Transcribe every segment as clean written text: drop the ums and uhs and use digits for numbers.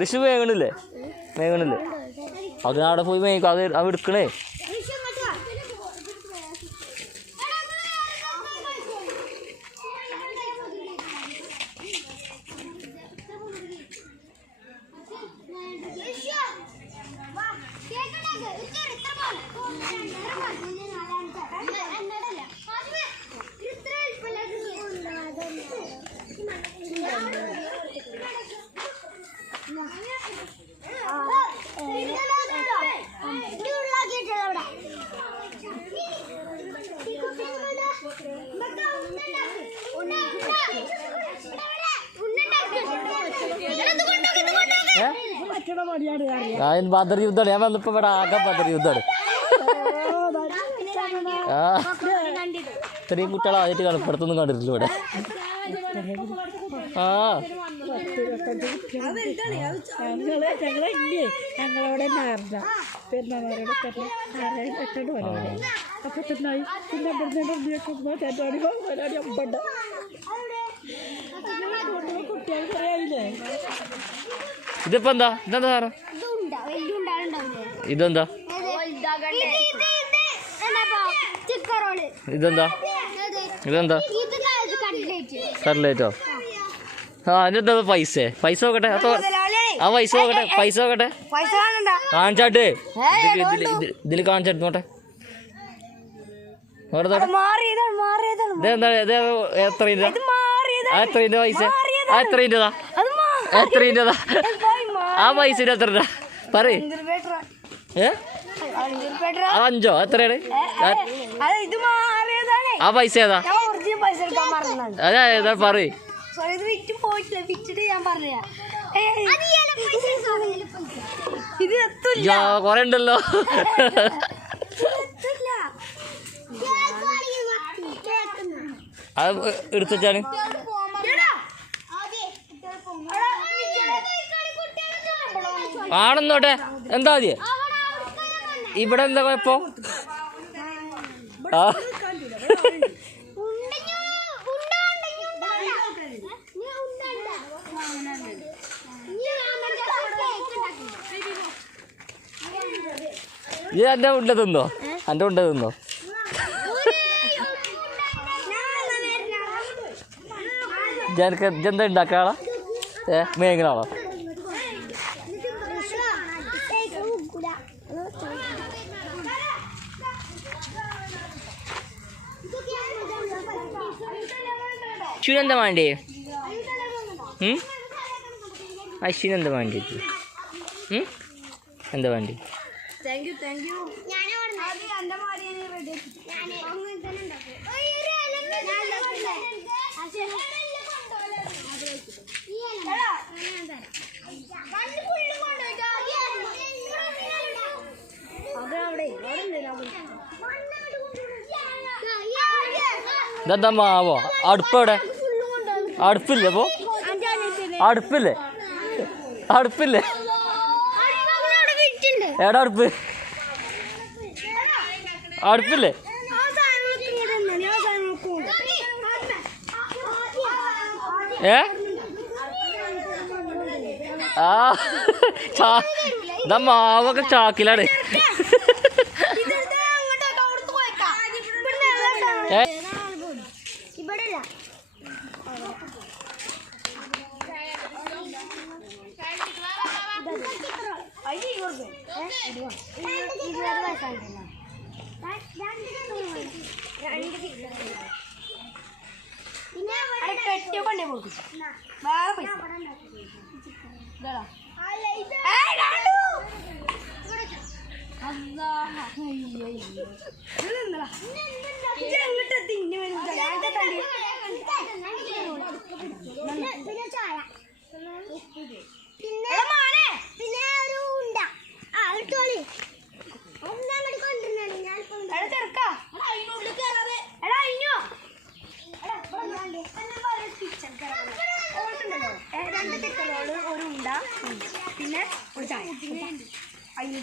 ഋഷി വേഗണില്ലേ അതിനവിടെ പോയി മേയ്ക്കും അത് അവ എടുക്കണേ. ബദർ യുദ്ധമാണ്. ഞാൻ വന്നപ്പോ ഇവിടെ ആകെ ബദർ യുദ്ധമാണ്. ഇത്രയും കുട്ടികളായിട്ട് കളിപ്പുറത്തൊന്നും കണ്ടിട്ടില്ല ഇവിടെ. ഞങ്ങളവിടെ പെരുന്നാളോട് അപ്പൊ തന്നായി പിന്നെ കുട്ടികൾക്ക് അറിയായില്ലേ. ഇതിപ്പോ എന്താ സാറേ ഇതെന്താ കട്ലേറ്റോ? അതിനെന്താ പൈസ നോക്കട്ടെ. ആ പൈസ നോക്കട്ടെ കാണിച്ചാട്ട് ഇതിൽ കാണിച്ചാട്ട് നോട്ടെ. എത്രയിൻ്റെതാ ആ പൈസ എത്ര പറയ്. 5 എത്രയാണ് ആ പൈസ? ഏതാ അതാ പറയ്. കൊറേ ഉണ്ടല്ലോ. അത് എടുത്തുവെച്ചാണ് ആണെന്നോട്ടെ. എന്താ മതി ഇവിടെ എന്താ കുഴപ്പം? ഇത് എൻ്റെ ഉണ്ട തിന്നോ? ഇതെന്താ ഉണ്ടാക്കാളാ? മേങ്ങനാളോ? അശ്വിനെന്താ വേണ്ടേ? അശ്വിനെന്താ വേണ്ടി? എന്താ വേണ്ടി? ഇതെന്താ മാവോ? അടുപ്പെവിടെ? അടുപ്പില്ലേ? അപ്പോ അടുപ്പില്ലേ? എടാ അടുപ്പില്ലേ? ഇതാ മാവൊക്കെ ചാക്കിലാണ്. പിന്നെ ഒരു ചായ അയ്യോ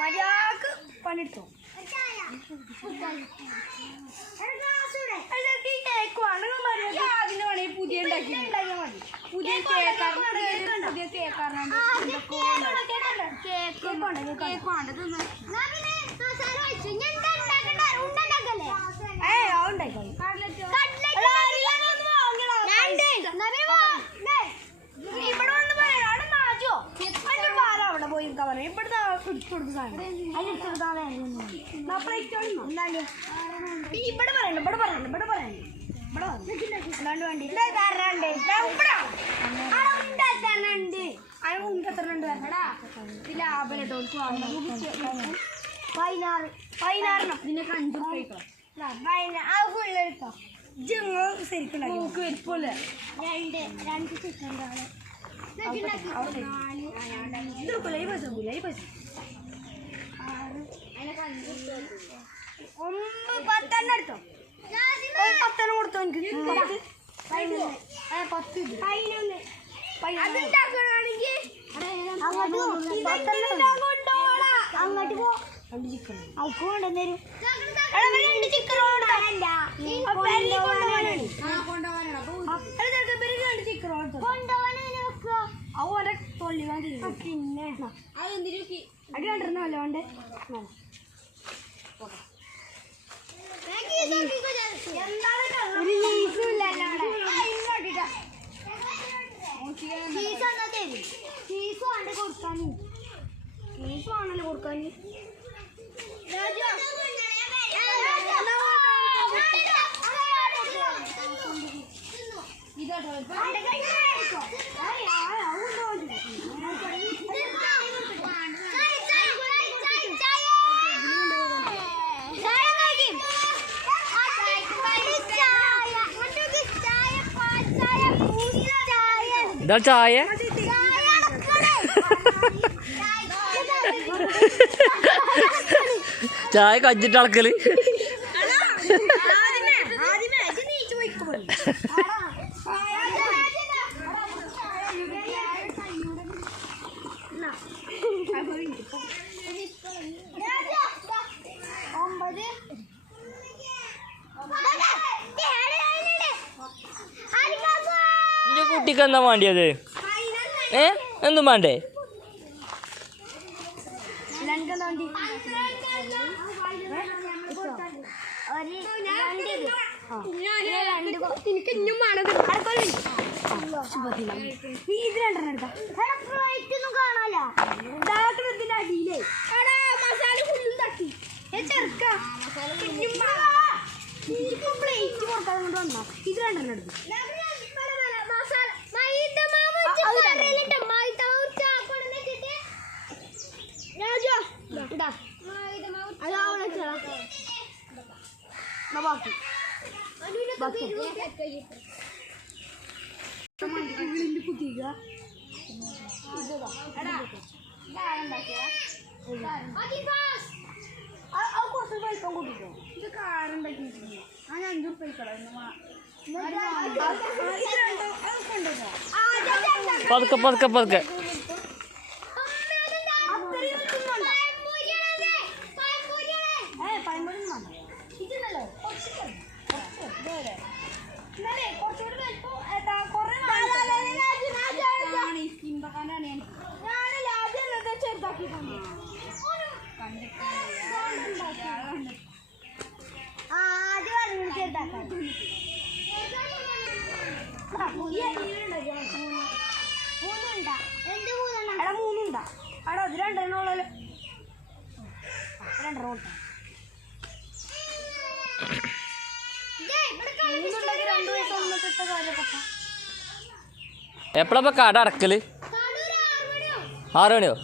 മര്യാദക്ക് പണിയെടുത്തോ. അതിന് വേണമെങ്കിൽ പുതിയ ഉണ്ടാക്കിയാൽ മതി. പുതിയ ഇവിടെ വന്ന് പറയാം മാറ്റോ അവിടെ പോയി പറയാം. ഇവിടുത്തെ കൊടുക്കുന്ന സാധനം ഇവിടെ പറയണ്ട ഇവിടെ പറയണ്ട ഇവിടെ പറയണ്ട അല്ലാണ്ട് വേണ്ടി പതിനാറെണ്ണം ഇതിനൊക്കെ 5 രൂപ ശരിക്കും പത്തെണ്ണം എടുത്തോ. 10 കൊടുത്തോ എനിക്ക്. 10 അങ്ങോട്ട് പോ. അവക്ക് കൊണ്ടുവന്നേരും. അവരെ തൊള്ളി പിന്നെ അടി കണ്ടിരുന്ന വല്ലോണ്ട് ആണല്ലോ കൊടുക്കാൻ. ഇതാ ചായ. ചായ കഞ്ചിട്ട് അളക്കല്. നിന്റെ കുട്ടിക്ക് എന്താ വേണ്ടിയത്? എന്തും വേണ്ടേ? അടിയിലേ മസാല ഫുള്ളും തട്ടി ചെറുക്ക പ്ലേറ്റ് കൊടുക്കാൻ കൊണ്ട് വന്നോ. ഇത് 2 എടുത്തു. ഇത് കാറുണ്ടാക്കി ആ 5 പതുക്കെ പതുക്കെ പതുക്കെ. മൂന്നുണ്ടാ അവിടെ അത് 2 എണ്ണമുള്ളല്ലോ. 2 റോട്ട് എപ്പോഴാ കട അടക്കല്? 6 മണിയോ?